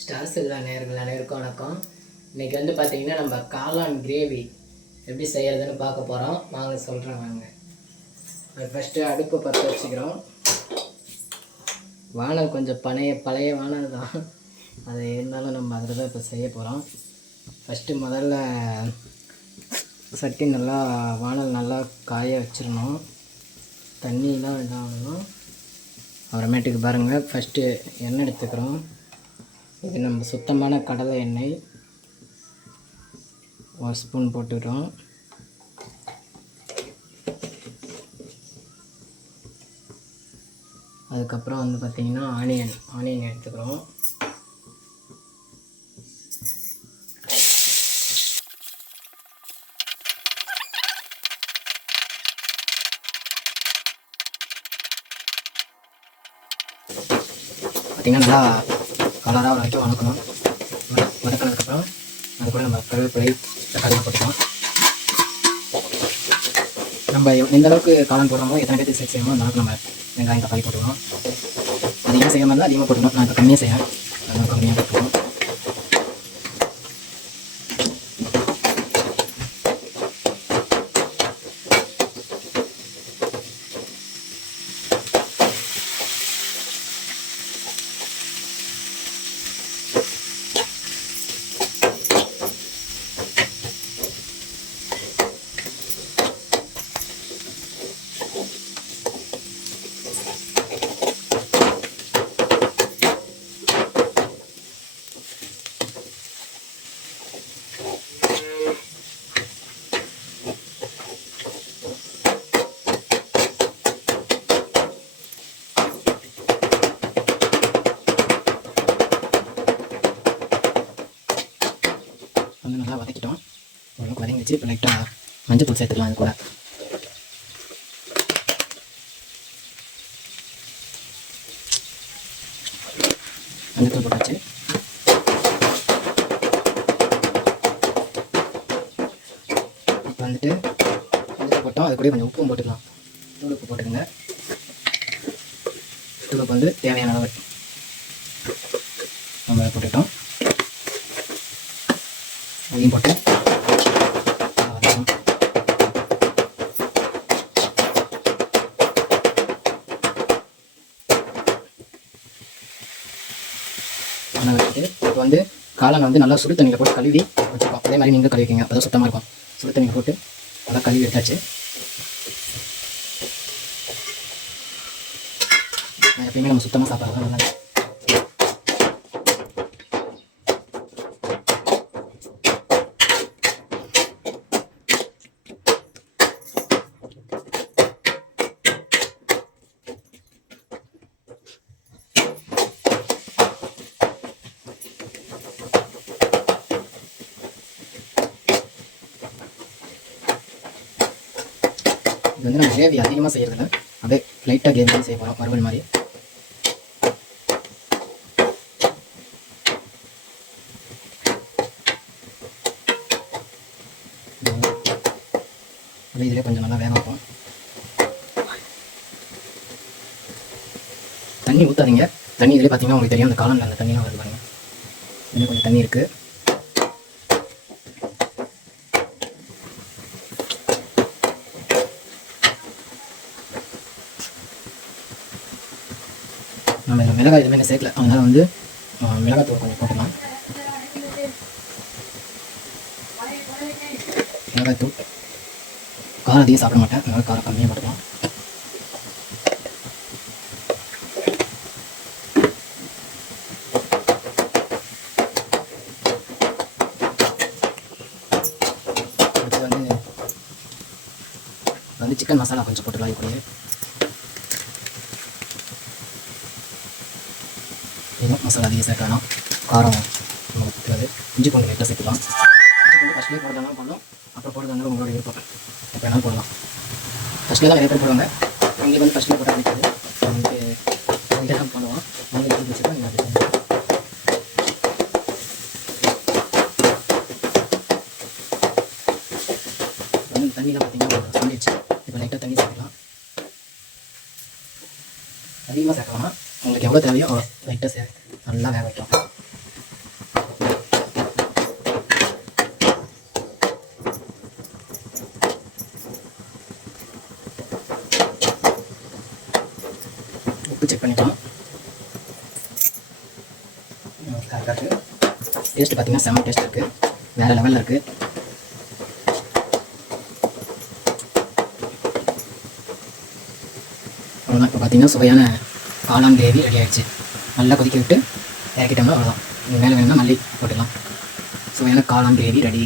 Stars இல்லா நேர்கள் அனைவருக்கும் வணக்கம். இன்றைக்கி வந்து பார்த்தீங்கன்னா நம்ம காளான் கிரேவி எப்படி செய்கிறதுன்னு பார்க்க போகிறோம் வாங்க சொல்கிறேன் வாங்க. அது ஃபஸ்ட்டு அடுப்பு பற்ற வச்சுக்கிறோம். வானம் கொஞ்சம் பழைய பழைய வானம் தான். அது இருந்தாலும் நம்ம அதில் தான் இப்போ செய்ய போகிறோம் ஃபஸ்ட்டு முதல்ல சட்டி நல்லா வானல் நல்லா காய வச்சிடணும். தண்ணிலாம் இதாகணும். அப்புறமேட்டுக்கு பாருங்கள் ஃபஸ்ட்டு எண்ணெய் எடுத்துக்கிறோம். இது நம்ம சுத்தமான கடலை எண்ணெய். ஒரு ஸ்பூன் போட்டுக்கிறோம். அதுக்கப்புறம் வந்து பார்த்திங்கன்னா ஆனியன் ஆனியன் எடுத்துக்கிறோம். பார்த்திங்கன்னா நல்லா கலராக வரைக்கும் வளர்க்கணும் வதக்கினதுக்கப்புறம் அது கூட நம்ம கருவேப்பிலை தக்காளி போட்டுக்கலாம் நம்ம எந்த அளவுக்கு காலம் போடுறோமோ எத்தனை பேர்த்து சேர்த்து செய்யணுமோ அந்த அளவுக்கு நம்ம வெங்காயம் தக்காளி போட்டுக்கணும் அதிகமாக செய்யாமல் இருந்தால் அதிகமாக போட்டுக்கணும் நான் இப்போ கம்மியாக செய்யறேன் கம்மியாக போட்டுக்கணும் ஓரளவுக்கு இப்போ லைட்டாக மஞ்சள் தூள் சேர்த்துக்கலாம் அது கூட. மஞ்சள் தூள் போட்டாச்சு. இப்போ வந்துட்டு மஞ்சள் போட்டோம். அது கூட கொஞ்சம் உப்பும் போட்டுக்கலாம். தூள் உப்பு போட்டுக்கோங்க. தூள் உப்பு வந்து தேவையான அளவு. நம்ம போட்டுட்டோம். அதையும் போட்டு வந்து காளான் வந்து நல்லா சுடு தண்ணியில் போட்டு கழுவி வச்சுருக்கோம். அதே மாதிரி நீங்களும் கழுவிக்கிங்க. அப்போ தான் சுத்தமாக இருக்கும். சுடு தண்ணியில் போட்டு நல்லா கழுவி எடுத்தாச்சு. நான் எப்பயுமே நம்ம சுத்தமாக சாப்பிட்றது நல்லா இது வந்து நம்ம கிரேவி அதிகமாக செய்கிறதில்ல அப்படியே லைட்டாக கிரேவி செய்ய போகிறோம் வறுவல் மாதிரி. இதிலே கொஞ்சம் நல்லா வேக வைப்போம். தண்ணி ஊற்றாதீங்க தண்ணி இதிலே பார்த்தீங்கன்னா உங்களுக்கு தெரியும் அந்த காலனில் அந்த தண்ணியெலாம் வருது பாருங்கள் இன்னும் கொஞ்சம் தண்ணி இருக்குது நம்ம இதில் மிளகாய் எதுவுமே இன்னும் சேர்க்கல. அதனால் வந்து மிளகாத்தூள் மிளகாய் தூள் கொஞ்சம் போட்டுக்கலாம். மிளகாய் தூள் காரம் அதிகம் சாப்பிட மாட்டேன். அதனால் காரம் கம்மியாக போட்டுக்கலாம். வந்து வந்து சிக்கன் மசாலா கொஞ்சம் போட்டுக்கலாம் இப்படியே. மசாலா அதிகம் சேர்க்க வேணாம் காரம் நமக்கு பிடிக்காது இஞ்சி பூண்டு லைட்டாக சேர்த்துக்கலாம். இஞ்சி பூண்டு ஃபஸ்ட்லேயே போடுறதாலும் பண்ணலாம் அப்புறம் போடுறதாலும் உங்களோட விருப்பம். எப்போ வேணாலும் போடலாம். ஃபஸ்ட்லேயே தான் நிறைய பேர் போடுவாங்க. எங்களுக்கு வந்து ஃபஸ்ட்லேயே போட பிடிக்காது. வந்துட்டு ரெண்டு தான் பண்ணுவோம் அவங்களுக்கு பிடிச்சிருக்கா நீங்கள் அப்படி தண்ணியில் பார்த்தீங்கன்னா சொல்லிடுச்சு இப்போ லைட்டாக தண்ணி சேர்க்கலாம் அதிகமாக சேர்க்கலாம் உங்களுக்கு எவ்வளோ தேவையோ லைட்டாக சே நல்லா வேக வைக்கணும். உப்பு செக் பண்ணிக்கலாம் கரெக்டாக டேஸ்ட் பார்த்தீங்கன்னா செம்ம டேஸ்ட் இருக்குது வேறு லெவலில் இருக்குது அவ்வளோதான் இப்போ பார்த்தீங்கன்னா சுவையான காளான் கிரேவி ரெடி ஆகிடுச்சு நல்லா கொதிக்க விட்டு இறக்கிட்டோம்னா அவ்வளோதான் மேலே வேணும்னா மல்லி போட்டுக்கலாம். சுவையான காளான் கிரேவி ரெடி